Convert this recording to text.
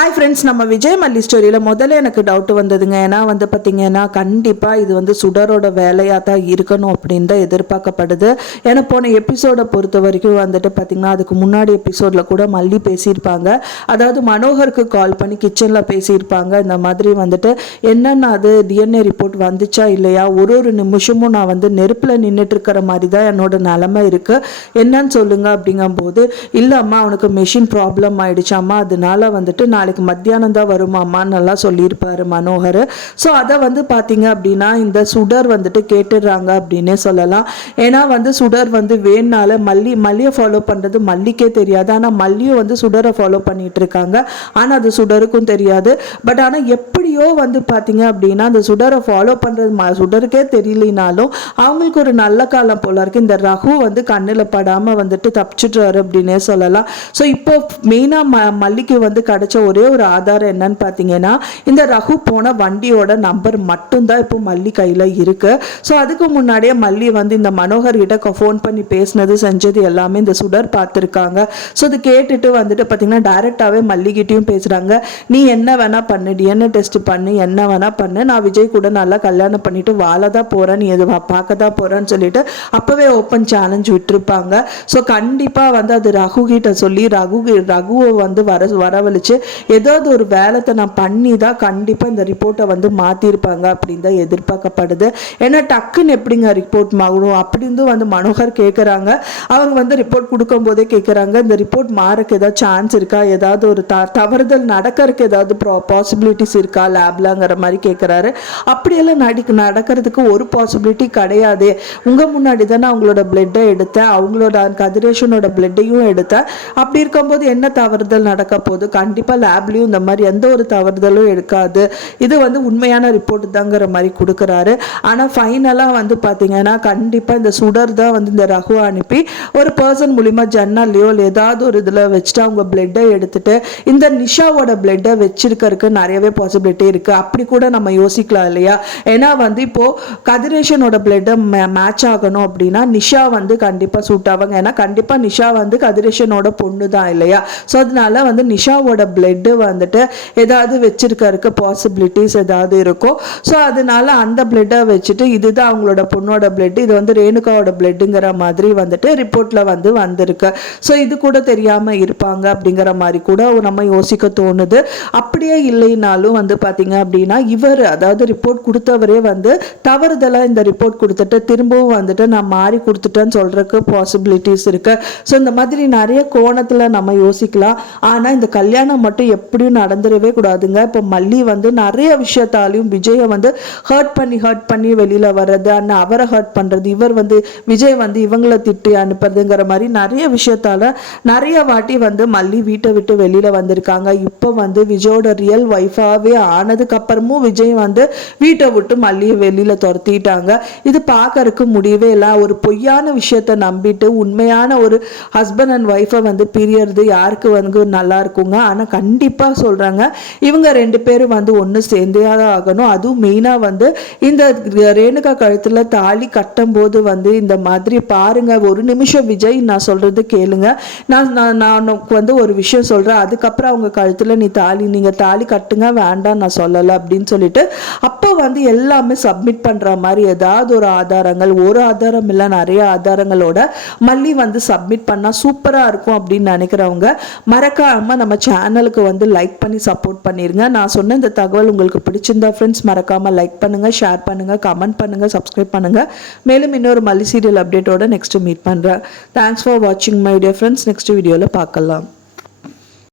Hi friends நம்ம விஜய் மல்லி ஸ்டோரியில் முதல்ல எனக்கு டவுட் வந்ததுங்க. ஏன்னா வந்து பார்த்தீங்கன்னா கண்டிப்பாக இது வந்து சுடரோட வேலையாக தான் இருக்கணும் அப்படின்னு தான் எதிர்பார்க்கப்படுது. ஏன்னா போன எபிசோடை பொறுத்த வரைக்கும் வந்துட்டு பார்த்தீங்கன்னா அதுக்கு முன்னாடி எபிசோடில் கூட மல்லி பேசியிருப்பாங்க. அதாவது மனோகருக்கு கால் பண்ணி கிச்சனில் பேசியிருப்பாங்க. இந்த மாதிரி வந்துட்டு என்னென்ன அது டிஎன்ஏ ரிப்போர்ட் வந்துச்சா இல்லையா? ஒரு ஒரு நிமிஷமும் நான் வந்து நெருப்பில் நின்றுட்டு இருக்கிற மாதிரி தான் என்னோட நிலமை இருக்குது என்னன்னு சொல்லுங்கள் அப்படிங்கும்போது இல்லைம்மா அவனுக்கு மெஷின் ப்ராப்ளம் ஆயிடுச்சாம்மா அதனால வந்துட்டு நாளைக்கு மத்தியானம் தான் வருமாம்மான்னு நல்லா சொல்லியிருப்பாரு மனோகர். ஸோ அதை வந்து பார்த்தீங்க அப்படின்னா இந்த சுடர் வந்துட்டு கேட்டுடுறாங்க அப்படின்னே சொல்லலாம். ஏன்னா வந்து சுடர் வந்து வேணுனால மல்லி மல்லியை ஃபாலோ பண்ணுறது மல்லிக்கே தெரியாது. ஆனால் மல்லியும் வந்து சுடரை ஃபாலோ பண்ணிட்டு இருக்காங்க ஆனால் அது சுடருக்கும் தெரியாது. பட் ஆனால் எப்படியோ வந்து பார்த்தீங்க அப்படின்னா அந்த சுடரை ஃபாலோ பண்ணுறது ம சுடருக்கே தெரியலினாலும் அவங்களுக்கு ஒரு நல்ல காலம் போல இருக்கு. இந்த ரகு வந்து கண்ணில் படாமல் வந்துட்டு தப்பிச்சிட்றாரு அப்படின்னே சொல்லலாம். ஸோ இப்போ மெயினாக ம மல்லிக்கு வந்து கிடைச்ச ஒரே ஒரு ஆதாரம் என்னன்னு பார்த்தீங்கன்னா இந்த ரகு போன வண்டியோட நம்பர் மட்டும்தான் இப்போ மல்லி கையில் இருக்கு. ஸோ அதுக்கு முன்னாடியே மல்லி வந்து இந்த மனோகர் கிட்ட ஃபோன் பண்ணி பேசினது செஞ்சது எல்லாமே இந்த சுடர் பார்த்துருக்காங்க. ஸோ இது கேட்டுட்டு வந்துட்டு பார்த்தீங்கன்னா டைரெக்டாகவே மல்லிகிட்டையும் பேசுகிறாங்க நீ என்ன வேணா பண்ணு டிஎன்ஏ டெஸ்ட் பண்ணு என்ன வேணா பண்ணு நான் விஜய் கூட நல்லா கல்யாணம் பண்ணிட்டு வாழ தான் போகிறேன் நீ எது பார்க்க தான் போகிறேன்னு சொல்லிட்டு அப்போவே ஓப்பன் சேலஞ்ச் விட்டுருப்பாங்க. ஸோ கண்டிப்பாக வந்து அது ரகு கிட்ட சொல்லி ரகு ரகுவை வந்து வர வரவழைச்சு ஏதாவது ஒரு வேலத்தை நான் பண்ணி தான் கண்டிப்பாக இந்த ரிப்போர்ட்டை வந்து மாற்றிருப்பாங்க அப்படின்னு தான் எதிர்பார்க்கப்படுது. ஏன்னா டக்குன்னு எப்படிங்க ரிப்போர்ட் மாறணும் அப்படின்னு வந்து மனோகர் கேட்குறாங்க அவங்க வந்து ரிப்போர்ட் கொடுக்கும்போதே கேட்குறாங்க இந்த ரிப்போர்ட் மாறக்கு ஏதாவது சான்ஸ் இருக்கா? ஏதாவது ஒரு த தவறுதல் நடக்கிறதுக்கு ஏதாவது ப்ரா பாசிபிலிட்டிஸ் இருக்கா? லேப்லாங்கிற மாதிரி கேட்குறாரு அப்படியெல்லாம் நடிக்க நடக்கிறதுக்கு ஒரு பாசிபிலிட்டி கிடையாது. உங்கள் முன்னாடி தானே அவங்களோட பிளட்டை எடுத்தேன். அவங்களோட கதிரேஷனோட பிளட்டையும் எடுத்தேன். அப்படி இருக்கும்போது என்ன தவறுதல் நடக்க போகுது? கண்டிப்பாக லேப்லேயும் இந்த மாதிரி எந்த ஒரு தவறுதலும் எடுக்காது. இது வந்து உண்மையான ரிப்போர்ட் தாங்கிற மாதிரி கொடுக்குறாரு. ஆனால் ஃபைனலாக வந்து பார்த்தீங்கன்னா கண்டிப்பாக இந்த சுடர் தான் வந்து இந்த ரகு அனுப்பி ஒரு பர்சன் மூலிமா ஜன்னல்லையோ இல்லை ஏதாவது ஒரு இதில் வச்சுட்டு அவங்க பிளட்டை எடுத்துட்டு இந்த நிஷாவோட பிளட்டை வச்சிருக்கிறதுக்கு நிறையவே பாசிபிலிட்டி இருக்குது அப்படி கூட நம்ம யோசிக்கலாம் இல்லையா? ஏன்னா வந்து இப்போது கதிரேஷனோட பிளட்டை மேட்ச் ஆகணும் அப்படின்னா நிஷா வந்து கண்டிப்பாக சூட் ஆவாங்க. ஏன்னா கண்டிப்பாக நிஷா வந்து கதிரேஷனோட பொண்ணு தான் இல்லையா? ஸோ அதனால வந்து நிஷாவோட பிளட்டு வந்துட்டு ஏதாவது வச்சிருக்கறதுக்கு பாசிபிலிட்டிஸ் ஏதாவது இருக்கும் ஸோ அதனால அந்த பிளட்டை வச்சுட்டு இதுதான் அவங்களோட பொண்ணோட பிளட் இது வந்து ரேணுகாவோட பிளட்டுங்கிற மாதிரி வந்துட்டு ரிப்போர்ட்டில் வந்து வந்திருக்கு. ஸோ இது கூட தெரியாமல் இருப்பாங்க அப்படிங்கிற மாதிரி கூட நம்ம யோசிக்க தோணுது. அப்படியே இல்லைனாலும் வந்து பார்த்தீங்க அப்படின்னா இவர் அதாவது ரிப்போர்ட் கொடுத்தவரே வந்து தவறுதலாக இந்த ரிப்போர்ட் கொடுத்துட்டு திரும்பவும் வந்துட்டு நான் மாறி கொடுத்துட்டேன்னு சொல்றதுக்கு பாசிபிலிட்டிஸ் இருக்கு. ஸோ இந்த மாதிரி நிறைய கோணத்தில் நம்ம யோசிக்கலாம். ஆனால் இந்த கல்யாணம் மட்டும் எப்படியும் நடந்துடவே கூடாதுங்க. இப்போ மல்லி வந்து நிறைய விஷயத்தாலையும் விஜயை வந்து ஹர்ட் பண்ணி ஹர்ட் பண்ணி வெளியில் வர்றது அண்ணா அவரை ஹர்ட் பண்ணுறது இவர் வந்து விஜய் வந்து இவங்கள திட்டி அனுப்புறதுங்கிற மாதிரி நிறைய விஷயத்தால நிறைய வாட்டி வந்து மல்லி வீட்டை விட்டு வெளியில் வந்திருக்காங்க. இப்போ வந்து விஜயோட ரியல் ஒய்ஃபாகவே ஆனதுக்கு அப்புறமும் விஜய் வந்து வீட்டை விட்டு மல்லியை வெளியில் துரத்திட்டாங்க. இது பார்க்கறதுக்கு முடியவே இல்லை. ஒரு பொய்யான விஷயத்த நம்பிட்டு உண்மையான ஒரு ஹஸ்பண்ட் அண்ட் ஒய்ஃபை வந்து பிரியறது யாருக்கு வந்து நல்லா இருக்குங்க? ஆனால் கண்டிப்பாக சொல்கிறாங்க இவங்க ரெண்டு பேரும் வந்து ஒன்று சேர்ந்தே தான் ஆகணும். அதுவும் மெயினாக வந்து இந்த ரேணுகா கழுத்தில் தாலி கட்டும்போது வந்து இந்த மாதிரி பாருங்க ஒரு நிமிஷம் விஜய் நான் சொல்கிறது கேளுங்க. நான் நான் நான் வந்து ஒரு விஷயம் சொல்கிறேன் அதுக்கப்புறம் அவங்க கழுத்தில் நீ தாலி நீங்கள் தாலி கட்டுங்க வேண்டாம் நான் சொல்லலை அப்படின்னு சொல்லிட்டு அப்போ வந்து எல்லாமே சப்மிட் பண்ணுற மாதிரி ஏதாவது ஒரு ஆதாரங்கள் ஒரு ஆதாரம் இல்லை நிறைய ஆதாரங்களோட மல்லி வந்து சப்மிட் பண்ணால் சூப்பராக இருக்கும் அப்படின்னு நினைக்கிறவங்க மறக்காமல் நம்ம சேனலுக்கு வந்து லைக் பண்ணி சப்போர்ட் பண்ணிடுங்க நான் சொன்ன இந்த தகவல் உங்களுக்கு பிடிச்சிருந்தா ஃப்ரெண்ட்ஸ் மறக்காமல் லைக் பண்ணுங்கள் ஷேர் பண்ணுங்கள் கமெண்ட் பண்ணுங்கள் சப்ஸ்கிரைப் பண்ணுங்கள் மேலும் இன்னொரு மல்லி சீரியல் அப்டேட்டோட நெக்ஸ்ட்டு மீட் பண்ணுறேன் தேங்க்ஸ் ஃபார் வாட்சிங் மை டியர் ஃப்ரெண்ட்ஸ் நெக்ஸ்ட் வீடியோவில் பார்க்கலாம்.